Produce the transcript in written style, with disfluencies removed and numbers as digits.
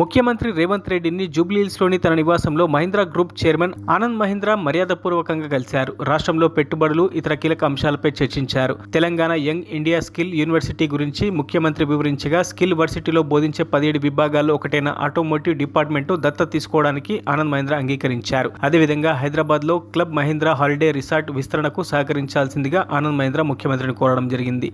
ముఖ్యమంత్రి రేవంత్ రెడ్డిని జూబ్లీహిల్స్లోని తన నివాసంలో మహీంద్రా గ్రూప్ చైర్మన్ ఆనంద్ మహీంద్రా మర్యాదపూర్వకంగా కలిశారు. రాష్ట్రంలో పెట్టుబడులు, ఇతర కీలక అంశాలపై చర్చించారు. Telangana young India skill university గురించి ముఖ్యమంత్రి వివరించగా, స్కిల్ వర్సిటీలో బోధించే 17 విభాగాల్లో ఒకటైన ఆటోమోటివ్ డిపార్ట్మెంట్ను దత్తత తీసుకోవడానికి ఆనంద్ మహీంద్రా అంగీకరించారు. అదేవిధంగా హైదరాబాద్లో క్లబ్ మహీంద్రా హాలిడే రిసార్ట్ విస్తరణకు సహకరించాల్సిందిగా ఆనంద్ మహీంద్రా ముఖ్యమంత్రిని కోరడం జరిగింది.